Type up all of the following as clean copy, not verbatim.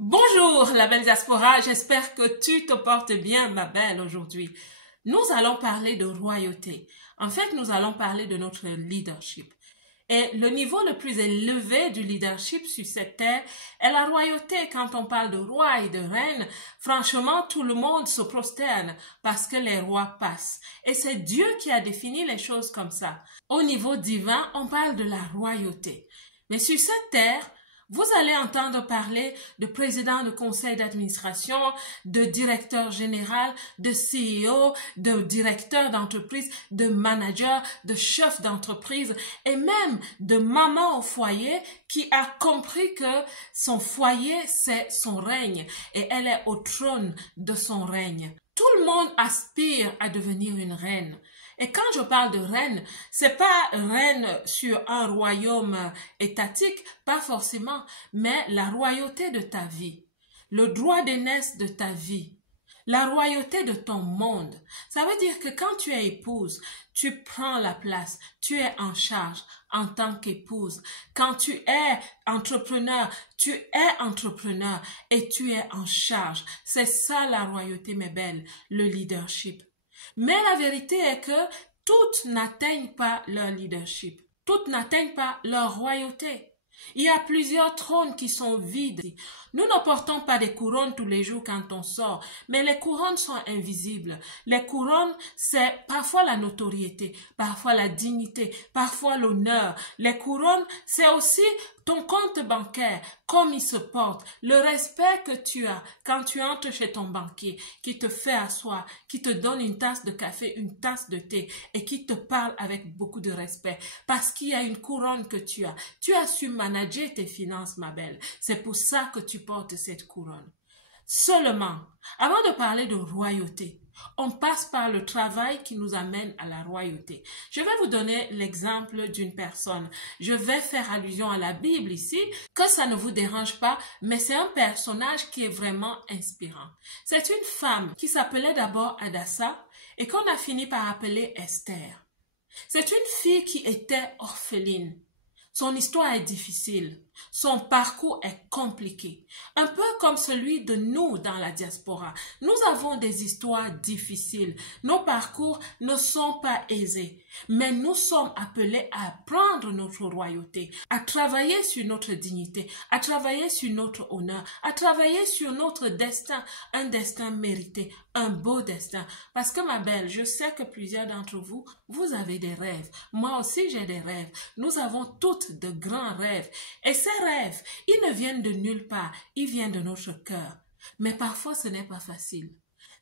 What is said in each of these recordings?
Bonjour la belle diaspora, j'espère que tu te portes bien ma belle aujourd'hui. Nous allons parler de royauté. En fait, nous allons parler de notre leadership. Et le niveau le plus élevé du leadership sur cette terre est la royauté. Quand on parle de roi et de reine, franchement, tout le monde se prosterne parce que les rois passent. Et c'est Dieu qui a défini les choses comme ça. Au niveau divin, on parle de la royauté. Mais sur cette terre, vous allez entendre parler de président de conseil d'administration, de directeur général, de CEO, de directeur d'entreprise, de manager, de chef d'entreprise et même de maman au foyer qui a compris que son foyer, c'est son règne et elle est au trône de son règne. Tout le monde aspire à devenir une reine. Et quand je parle de reine, c'est pas reine sur un royaume étatique, pas forcément, mais la royauté de ta vie, le droit d'aînesse de ta vie, la royauté de ton monde. Ça veut dire que quand tu es épouse, tu prends la place, tu es en charge en tant qu'épouse. Quand tu es entrepreneur et tu es en charge. C'est ça la royauté, mes belles, le leadership. Mais la vérité est que toutes n'atteignent pas leur leadership. Toutes n'atteignent pas leur royauté. Il y a plusieurs trônes qui sont vides. Nous ne portons pas des couronnes tous les jours quand on sort, mais les couronnes sont invisibles. Les couronnes, c'est parfois la notoriété, parfois la dignité, parfois l'honneur. Les couronnes, c'est aussi ton compte bancaire, comme il se porte, le respect que tu as quand tu entres chez ton banquier, qui te fait asseoir, qui te donne une tasse de café, une tasse de thé et qui te parle avec beaucoup de respect parce qu'il y a une couronne que tu as. Tu as su manager tes finances, ma belle. C'est pour ça que tu portes cette couronne. Seulement, avant de parler de royauté, on passe par le travail qui nous amène à la royauté. Je vais vous donner l'exemple d'une personne. Je vais faire allusion à la Bible ici, que ça ne vous dérange pas, mais c'est un personnage qui est vraiment inspirant. C'est une femme qui s'appelait d'abord Hadassa et qu'on a fini par appeler Esther. C'est une fille qui était orpheline. Son histoire est difficile. Son parcours est compliqué. Un peu comme celui de nous dans la diaspora. Nous avons des histoires difficiles. Nos parcours ne sont pas aisés. Mais nous sommes appelés à prendre notre royauté, à travailler sur notre dignité, à travailler sur notre honneur, à travailler sur notre destin, un destin mérité, un beau destin. Parce que ma belle, je sais que plusieurs d'entre vous, vous avez des rêves. Moi aussi, j'ai des rêves. Nous avons toutes de grands rêves. Et ces rêves, ils ne viennent de nulle part, ils viennent de notre cœur. Mais parfois, ce n'est pas facile.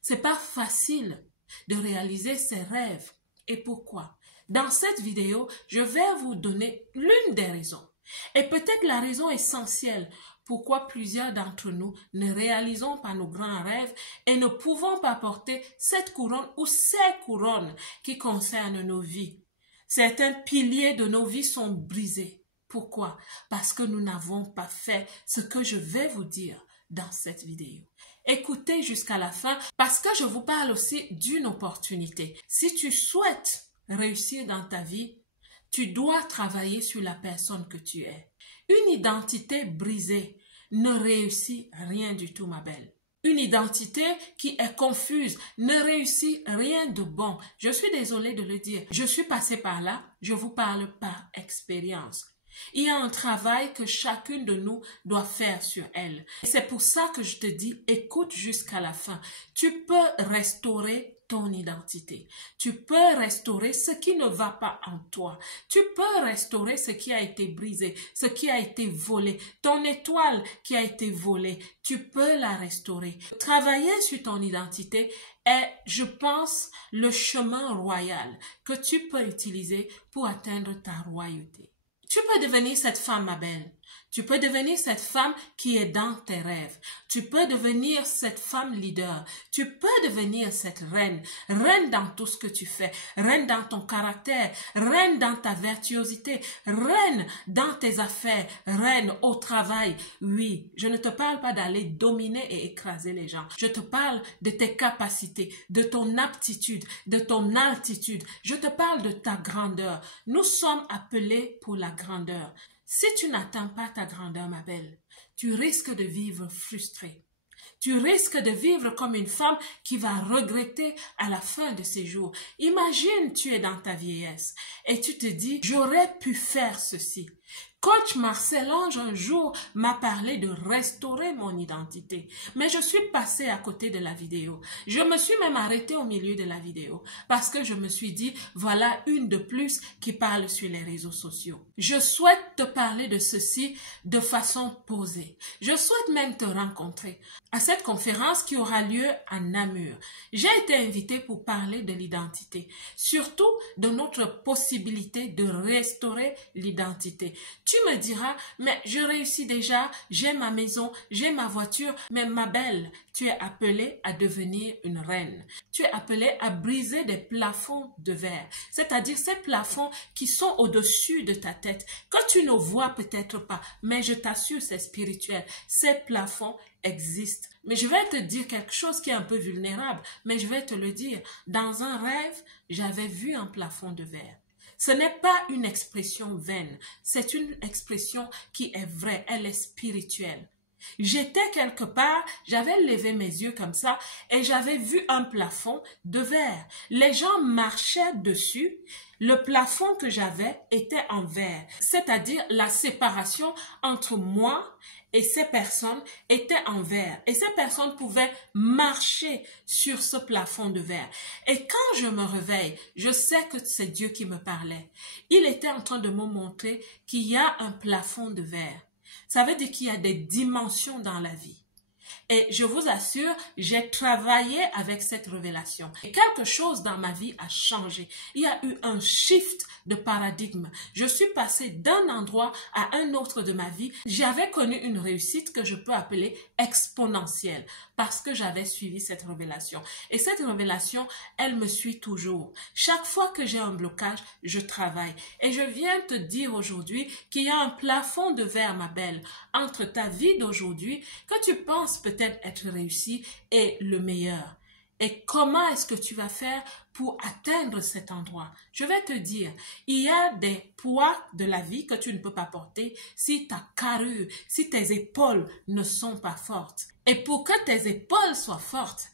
C'est pas facile de réaliser ces rêves. Et pourquoi? Dans cette vidéo, je vais vous donner l'une des raisons. Et peut-être la raison essentielle pourquoi plusieurs d'entre nous ne réalisons pas nos grands rêves et ne pouvons pas porter cette couronne ou ces couronnes qui concernent nos vies. Certains piliers de nos vies sont brisés. Pourquoi? Parce que nous n'avons pas fait ce que je vais vous dire dans cette vidéo. Écoutez jusqu'à la fin parce que je vous parle aussi d'une opportunité. Si tu souhaites réussir dans ta vie, tu dois travailler sur la personne que tu es. Une identité brisée ne réussit rien du tout, ma belle. Une identité qui est confuse ne réussit rien de bon. Je suis désolée de le dire. Je suis passée par là, je vous parle par expérience. Il y a un travail que chacune de nous doit faire sur elle. Et c'est pour ça que je te dis, écoute jusqu'à la fin. Tu peux restaurer ton identité. Tu peux restaurer ce qui ne va pas en toi. Tu peux restaurer ce qui a été brisé, ce qui a été volé, ton étoile qui a été volée. Tu peux la restaurer. Travailler sur ton identité est, je pense, le chemin royal que tu peux utiliser pour atteindre ta royauté. Tu peux devenir cette femme, ma belle. Tu peux devenir cette femme qui est dans tes rêves. Tu peux devenir cette femme leader. Tu peux devenir cette reine. Reine dans tout ce que tu fais. Reine dans ton caractère. Reine dans ta virtuosité. Reine dans tes affaires. Reine au travail. Oui, je ne te parle pas d'aller dominer et écraser les gens. Je te parle de tes capacités, de ton aptitude, de ton altitude. Je te parle de ta grandeur. Nous sommes appelés pour la grandeur. Si tu n'atteins pas ta grandeur, ma belle, tu risques de vivre frustré. Tu risques de vivre comme une femme qui va regretter à la fin de ses jours. Imagine, tu es dans ta vieillesse et tu te dis, j'aurais pu faire ceci. Coach Marcel Ange un jour m'a parlé de restaurer mon identité, mais je suis passée à côté de la vidéo. Je me suis même arrêtée au milieu de la vidéo parce que je me suis dit, voilà une de plus qui parle sur les réseaux sociaux. Je souhaite te parler de ceci de façon posée. Je souhaite même te rencontrer à cette conférence qui aura lieu à Namur. J'ai été invitée pour parler de l'identité, surtout de notre possibilité de restaurer l'identité. Tu me diras, mais je réussis déjà, j'ai ma maison, j'ai ma voiture, mais ma belle, tu es appelée à devenir une reine. Tu es appelée à briser des plafonds de verre, c'est-à-dire ces plafonds qui sont au-dessus de ta tête, que tu ne vois peut-être pas, mais je t'assure, c'est spirituel. Ces plafonds existent. Mais je vais te dire quelque chose qui est un peu vulnérable, mais je vais te le dire. Dans un rêve, j'avais vu un plafond de verre. Ce n'est pas une expression vaine, c'est une expression qui est vraie, elle est spirituelle. J'étais quelque part, j'avais levé mes yeux comme ça et j'avais vu un plafond de verre. Les gens marchaient dessus. Le plafond que j'avais était en verre, c'est-à-dire la séparation entre moi et ces personnes était en verre. Et ces personnes pouvaient marcher sur ce plafond de verre. Et quand je me réveille, je sais que c'est Dieu qui me parlait. Il était en train de me montrer qu'il y a un plafond de verre. Ça veut dire qu'il y a des dimensions dans la vie. Et je vous assure, j'ai travaillé avec cette révélation. Et quelque chose dans ma vie a changé. Il y a eu un shift de paradigme. Je suis passée d'un endroit à un autre de ma vie. J'avais connu une réussite que je peux appeler exponentielle parce que j'avais suivi cette révélation. Et cette révélation, elle me suit toujours. Chaque fois que j'ai un blocage, je travaille. Et je viens te dire aujourd'hui qu'il y a un plafond de verre, ma belle, entre ta vie d'aujourd'hui que tu penses peut-être être réussi et le meilleur. Et comment est-ce que tu vas faire pour atteindre cet endroit? Je vais te dire, il y a des poids de la vie que tu ne peux pas porter si ta carrure, si tes épaules ne sont pas fortes. Et pour que tes épaules soient fortes,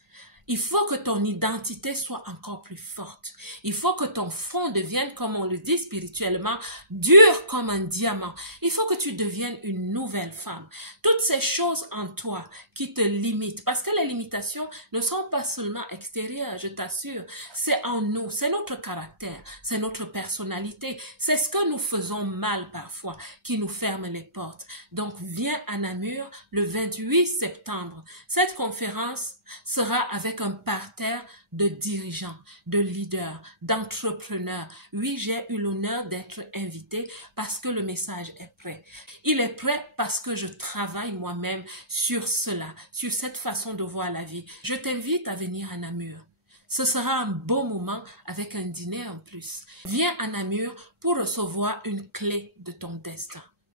il faut que ton identité soit encore plus forte. Il faut que ton front devienne, comme on le dit spirituellement, dur comme un diamant. Il faut que tu deviennes une nouvelle femme. Toutes ces choses en toi qui te limitent, parce que les limitations ne sont pas seulement extérieures, je t'assure. C'est en nous, c'est notre caractère, c'est notre personnalité. C'est ce que nous faisons mal parfois qui nous ferme les portes. Donc, viens à Namur le 28 septembre. Cette conférence sera avec un parterre de dirigeants, de leaders, d'entrepreneurs. Oui, j'ai eu l'honneur d'être invitée parce que le message est prêt. Il est prêt parce que je travaille moi-même sur cela, sur cette façon de voir la vie. Je t'invite à venir à Namur. Ce sera un beau moment avec un dîner en plus. Viens à Namur pour recevoir une clé de ton destin.